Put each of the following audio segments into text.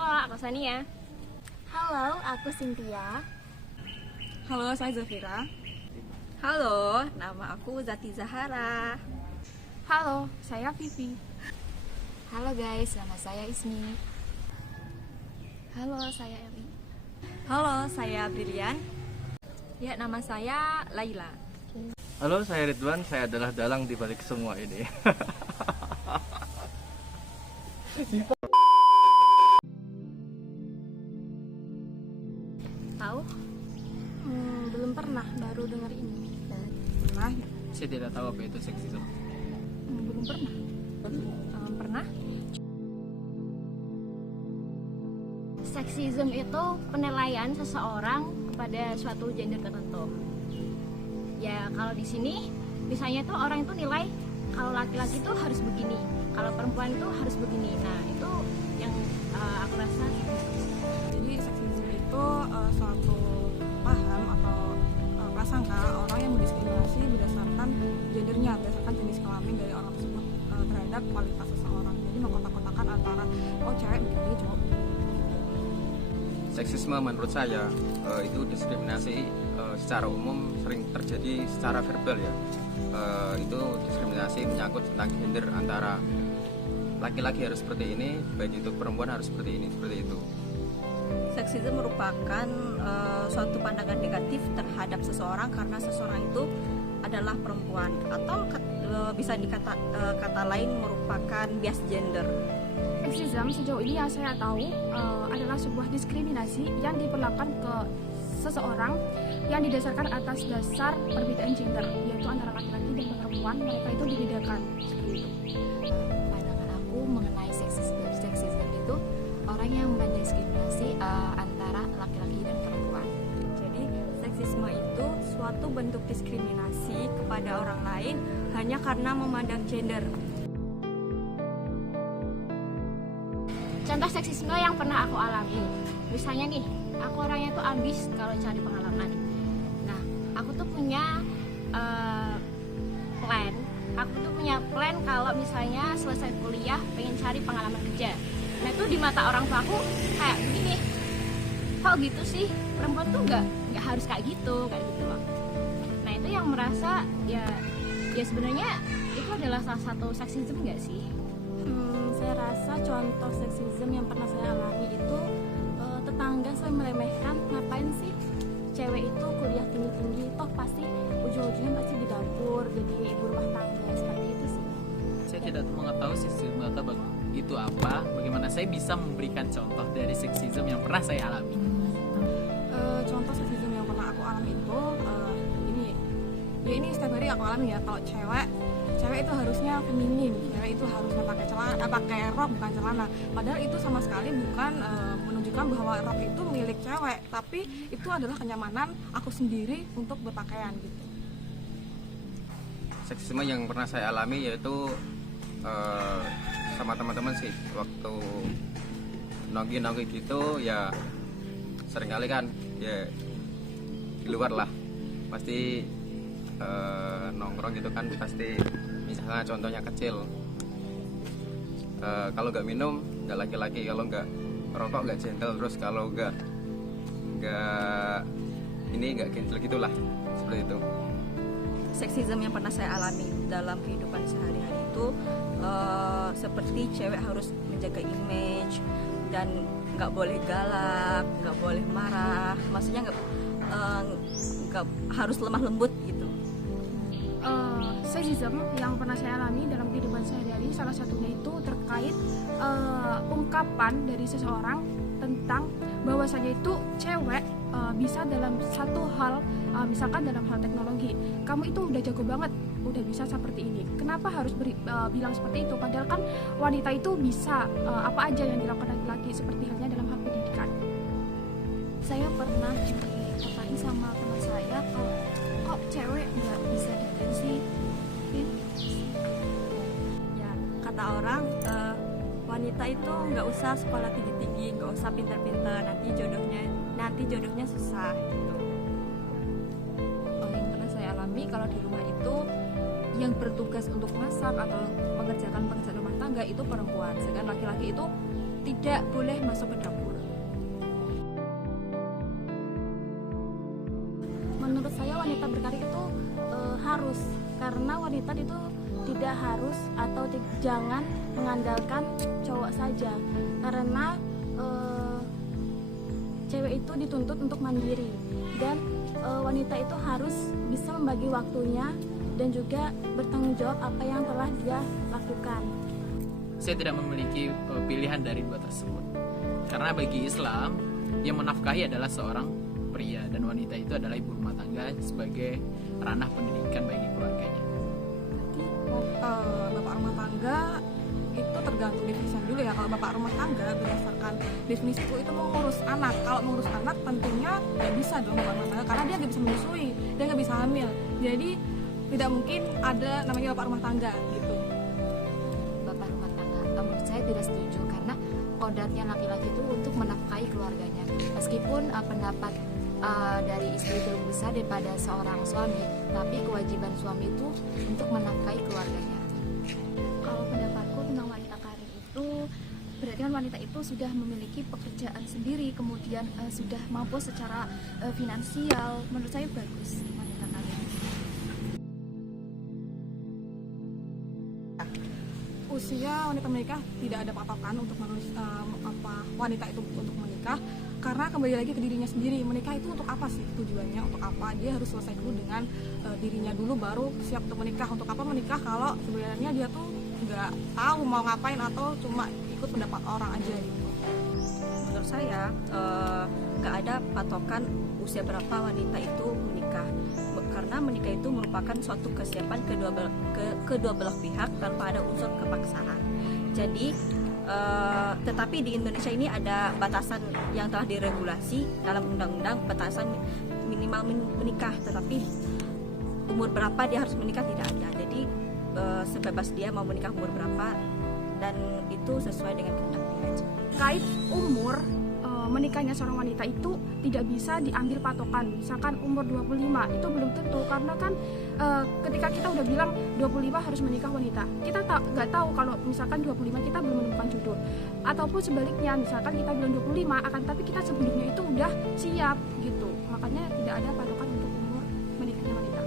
Halo, aku Sania. Halo, aku Cynthia. Halo, saya Zafira. Halo, nama aku Zati Zahara. Halo, saya Vivi. Halo guys, nama saya Ismi. Halo, saya Eli. Halo, saya Brilian. Ya, nama saya Laila. Halo, saya Ridwan. Saya adalah dalang di balik semua ini. Tahu? Belum pernah, baru dengar ini. Pernah? Saya tidak tahu apa itu seksisme. Belum pernah. Pernah? Seksisme itu penilaian seseorang kepada suatu gender tertentu. Ya, kalau di sini misalnya tuh orang itu nilai kalau laki-laki itu harus begini, kalau perempuan itu harus begini. Nah, itu yang aku rasa. Jadi seksisme itu suatu paham atau prasangka orang yang mendiskriminasi berdasarkan gendernya, berdasarkan jenis kelamin dari orang tersebut terhadap kualitas seseorang. Jadi mengkotak-kotakan antara cewek begini, cowok begini. Seksisme menurut saya itu diskriminasi secara umum sering terjadi secara verbal ya. Itu diskriminasi menyangkut tentang gender antara laki-laki harus seperti ini, baik itu perempuan harus seperti ini, seperti itu. Seksisme merupakan suatu pandangan negatif terhadap seseorang karena seseorang itu adalah perempuan atau bisa kata lain merupakan bias gender. Seksisme sejauh ini yang saya tahu adalah sebuah diskriminasi yang diperlakukan ke seseorang yang didasarkan atas dasar perbedaan gender, yaitu antara laki-laki dan perempuan, mereka itu dibedakan seperti itu. Pandangan aku mengenai seksisme itu orang yang mendiskriminasi antara laki-laki dan perempuan. Jadi seksisme itu suatu bentuk diskriminasi kepada orang lain hanya karena memandang gender. Contoh seksisme yang pernah aku alami, misalnya nih, aku orangnya tuh ambis kalau cari pengalaman. Nah, aku tuh punya plan. Aku tuh punya plan kalau misalnya selesai kuliah pengen cari pengalaman kerja. Nah, itu di mata orang tua aku kayak begini. Kok gitu sih? Perempuan tuh nggak harus kayak gitu loh. Nah, itu yang merasa ya sebenarnya itu adalah salah satu seksisme nggak sih? Saya rasa contoh seksisme yang pernah saya alami itu tetangga saya meremehkan, ngapain sih cewek itu kuliah tinggi-tinggi, toh pasti ujung-ujungnya pasti di dapur jadi ibu rumah tangga, seperti itu sih. Saya tidak mengetahui seksisme itu apa. Bagaimana saya bisa memberikan contoh dari seksisme yang pernah saya alami? Contoh seksisme yang pernah aku alami itu ini setiap hari aku alami ya. Kalau cewek itu harusnya feminim, cewek itu harusnya pakai celana, pakai rok bukan celana. Padahal itu sama sekali bukan menunjukkan bahwa rok itu milik cewek, tapi itu adalah kenyamanan aku sendiri untuk berpakaian gitu. Seksisme yang pernah saya alami yaitu sama teman-teman sih, waktu nongki gitu ya, seringkali kan ya di luar lah pasti nongkrong gitu kan, pasti misalnya contohnya kecil, kalau nggak minum nggak laki-laki, kalau nggak rokok nggak gentle, terus kalau nggak gentle gitulah, seperti itu. Seksisme yang pernah saya alami dalam kehidupan sehari-hari itu seperti cewek harus menjaga image dan nggak boleh galak, nggak boleh marah, maksudnya nggak harus lemah lembut gitu. Seksisme yang pernah saya alami dalam kehidupan sehari-hari salah satunya itu terkait ungkapan dari seseorang tentang bahwasanya itu cewek bisa dalam satu hal, misalkan dalam hal teknologi, kamu itu udah jago banget, udah bisa seperti ini, kenapa harus bilang seperti itu, padahal kan wanita itu bisa apa aja yang dilakukan laki-laki, seperti halnya dalam hal pendidikan. Saya pernah dikatain sama teman saya kok cewek nggak bisa dandan sih. Ya, kata orang wanita itu nggak usah sekolah tinggi-tinggi, nggak usah pintar-pintar, nanti jodohnya susah gitu. Yang pernah saya alami, kalau di rumah itu yang bertugas untuk masak atau mengerjakan pekerjaan rumah tangga itu perempuan, sedangkan laki-laki itu tidak boleh masuk ke dapur. Menurut saya wanita berkarir itu harus, karena wanita itu tidak harus atau jangan mengandalkan cowok saja, karena cewek itu dituntut untuk mandiri, dan wanita itu harus bisa membagi waktunya dan juga bertanggung jawab apa yang telah dia lakukan. Saya tidak memiliki pilihan dari dua tersebut, karena bagi Islam yang menafkahi adalah seorang pria dan wanita itu adalah ibu rumah tangga sebagai ranah pendidikan bagi keluarganya. Bapak rumah tangga itu tergantung definisi dulu ya. Kalau bapak rumah tangga berdasarkan definisi itu mengurus anak. Kalau mengurus anak tentunya nggak bisa dong bapak rumah tangga, karena dia nggak bisa menyusui, dia nggak bisa hamil. Jadi tidak mungkin ada namanya bapak rumah tangga gitu. Bapak rumah tangga, menurut saya tidak setuju, karena kodratnya laki-laki itu untuk menafkahi keluarganya. Meskipun pendapat dari istri itu lebih besar daripada seorang suami, tapi kewajiban suami itu untuk menafkahi keluarganya. Kalau pendapatku tentang wanita karir itu, berarti kan wanita itu sudah memiliki pekerjaan sendiri, kemudian sudah mampu secara finansial. Menurut saya bagus wanita karir. Usia wanita menikah tidak ada patokan untuk wanita itu untuk menikah, karena kembali lagi ke dirinya sendiri. Menikah itu untuk apa sih tujuannya, untuk apa? Dia harus selesai dulu dengan dirinya dulu, baru siap untuk menikah. Untuk apa menikah kalau sebenarnya dia tuh nggak tahu mau ngapain atau cuma ikut pendapat orang aja gitu. Menurut saya nggak ada patokan usia berapa wanita itu menikah, karena menikah itu merupakan suatu kesiapan kedua belah pihak tanpa ada unsur kepaksaan. Jadi tetapi di Indonesia ini ada batasan yang telah diregulasi dalam undang-undang, batasan minimal menikah, tetapi umur berapa dia harus menikah tidak ada. Jadi sebebas dia mau menikah umur berapa, dan itu sesuai dengan kehendak dia aja. Terkait umur menikahnya seorang wanita itu tidak bisa diambil patokan. Misalkan umur 25 itu belum tentu, karena kan ketika kita udah bilang 25 harus menikah wanita, kita nggak tahu kalau misalkan 25 kita belum menemukan jodoh, ataupun sebaliknya misalkan kita bilang 25 akan tapi kita sebelumnya itu udah siap gitu. Makanya tidak ada patokan untuk umur menikahnya wanita.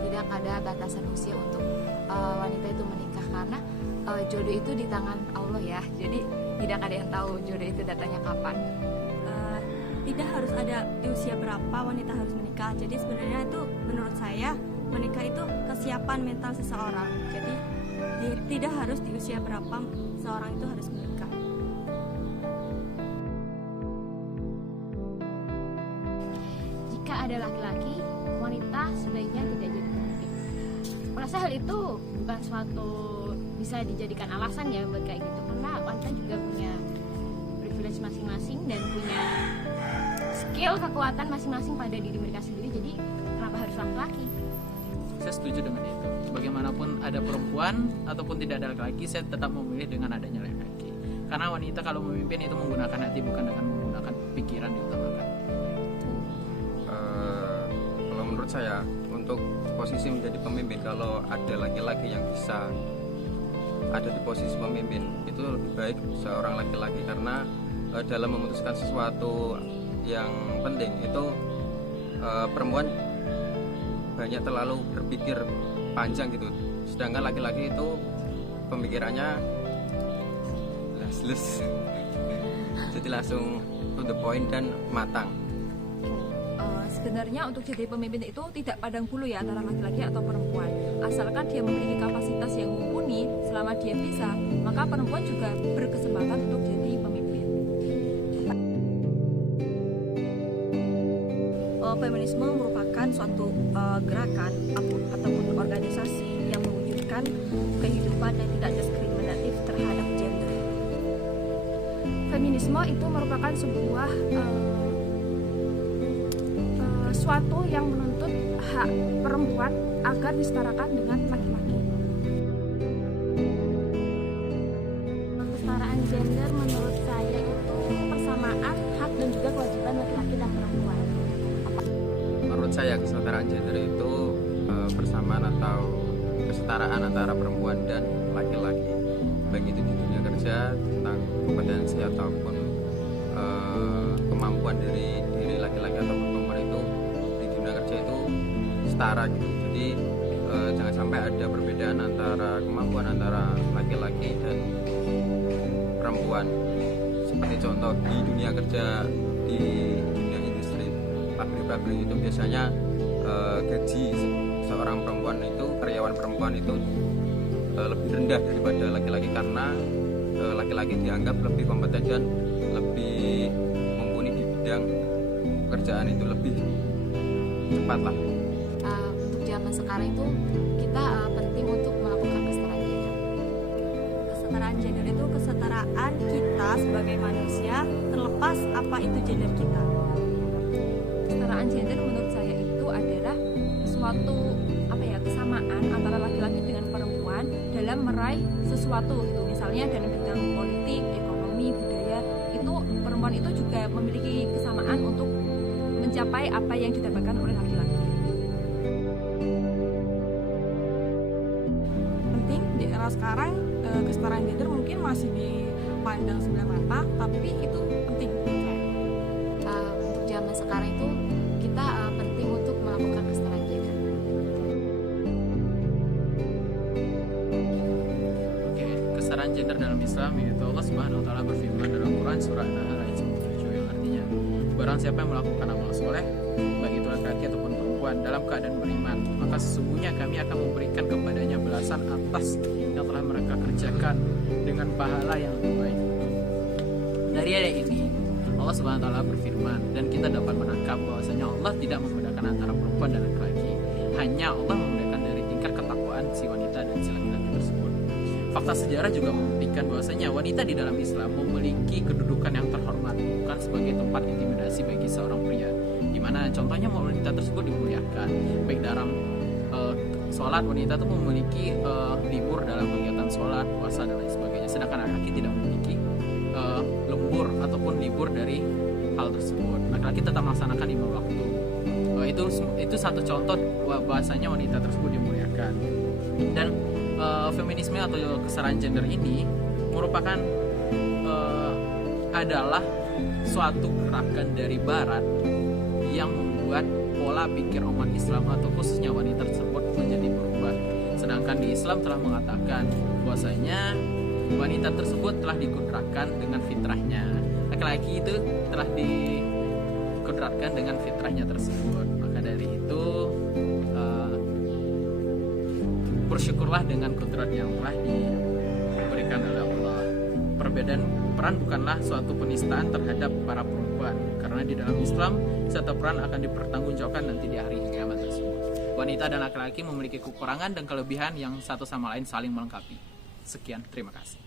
Tidak ada batasan usia untuk wanita itu menikah, karena jodoh itu di tangan Allah ya. Jadi tidak ada yang tahu jodoh itu datangnya kapan. Tidak harus ada di usia berapa wanita harus menikah. Jadi sebenarnya itu menurut saya menikah itu kesiapan mental seseorang. Jadi tidak harus di usia berapa seorang itu harus menikah. Jika ada laki-laki, wanita sebaiknya tidak jadi pemimpin. Merasa hal itu bukan suatu bisa dijadikan alasan ya buat kayak gitu, karena wanita juga punya privilege masing-masing dan punya skill, kekuatan masing-masing pada diri mereka sendiri. Jadi kenapa harus laki-laki? Saya setuju dengan itu. Bagaimanapun ada perempuan ataupun tidak ada laki-laki, saya tetap memilih dengan adanya laki-laki. Karena wanita kalau memimpin itu menggunakan hati, bukan dengan menggunakan pikiran diutamakan. Kalau menurut saya, untuk posisi menjadi pemimpin, kalau ada laki-laki yang bisa ada di posisi pemimpin, itu lebih baik seorang laki-laki, karena dalam memutuskan sesuatu yang penting itu perempuan banyak terlalu berpikir panjang gitu, sedangkan laki-laki itu pemikirannya les jadi langsung to the point dan matang. Sebenarnya untuk jadi pemimpin itu tidak pandang bulu ya antara laki-laki atau perempuan, asalkan dia memiliki kapasitas yang mumpuni. Selama dia bisa, maka perempuan juga berkesempatan untuk jadi pemimpin. Feminisme merupakan suatu gerakan ataupun organisasi yang mewujudkan kehidupan yang tidak diskriminatif terhadap gender. Feminisme itu merupakan sebuah suatu yang menuntut hak perempuan agar disetarakan dengan laki-laki. Kesetaraan gender menurut saya itu persamaan hak dan juga kewajiban laki-laki dan perempuan. Menurut saya kesetaraan gender itu persamaan atau kesetaraan kesetaraan antara perempuan dan laki-laki, baik itu di dunia kerja, tentang kompetensi ataupun kemampuan dari laki-laki ataupun perempuan itu di dunia kerja itu setara gitu. Jadi jangan sampai ada perbedaan antara kemampuan antara laki-laki dan perempuan. Seperti contoh di dunia kerja, di dunia industri, pabrik-pabrik itu biasanya gaji seorang perempuan itu, karyawan perempuan itu lebih rendah daripada laki-laki, karena laki-laki dianggap lebih kompeten dan lebih mumpuni di bidang pekerjaan itu, lebih cepat lah. Untuk zaman sekarang itu kita penting untuk melakukan kesetaraan gender. Kesetaraan gender itu kesetaraan kita sebagai manusia terlepas apa itu gender kita. Kesetaraan gender menurut saya itu adalah suatu kesamaan antara laki-laki dengan perempuan dalam meraih sesuatu gitu. Misalnya dalam bidang politik, ekonomi, budaya, itu perempuan itu juga memiliki kesamaan untuk mencapai apa yang didapatkan oleh laki-laki. Penting di era sekarang kesetaraan gender mungkin masih dipandang sebelah mata, tapi itu penting. Untuk zaman sekarang itu kita penting untuk melakukan kesetaraan gender. Kesetaraan gender dalam Islam, yaitu Allah Subhanahu wa taala berfirman dalam Quran surah An-Nahl ayat 97 yang artinya, barang siapa yang melakukan amal soleh, baik itu laki-laki ataupun perempuan, dalam keadaan beriman, maka sesungguhnya kami akan memberikan kepadanya balasan atas yang telah mereka kerjakan dengan pahala yang lebih baik. Dari ayat ini Allah Subhanahu wa taala berfirman, dan kita dapat menangkap bahwasanya Allah tidak membedakan antara perempuan dan laki-laki, hanya Allah membedakan dari tingkat ketakwaan si wanita dan si laki-laki tersebut. Fakta sejarah juga membuktikan bahwasanya wanita di dalam Islam memiliki kedudukan yang terhormat, bukan sebagai tempat intimidasi bagi seorang pria, di mana contohnya wanita tersebut dimuliakan, baik dalam sholat. Wanita itu memiliki libur dalam kegiatan sholat, puasa dan lain sebagainya, sedangkan laki-laki tidak memiliki lembur ataupun libur dari hal tersebut. Laki-laki tetap melaksanakan 5 waktu. Itu satu contoh bahwasanya wanita tersebut dimuliakan. Dan feminisme atau kesetaraan gender ini merupakan adalah suatu gerakan dari Barat yang membuat pola pikir umat Islam atau khususnya wanita tersebut menjadi berubah. Sedangkan di Islam telah mengatakan bahwasanya wanita tersebut telah dikudratkan dengan fitrahnya, laki-laki itu telah dikudratkan dengan fitrahnya tersebut. Maka dari itu bersyukurlah dengan kudrat yang telah diberikan oleh Allah. Perbedaan peran bukanlah suatu penistaan terhadap para perempuan, karena di dalam Islam setiap peran akan dipertanggungjawabkan nanti di hari kiamat tersebut. Wanita dan laki-laki memiliki kekurangan dan kelebihan yang satu sama lain saling melengkapi. Sekian, terima kasih.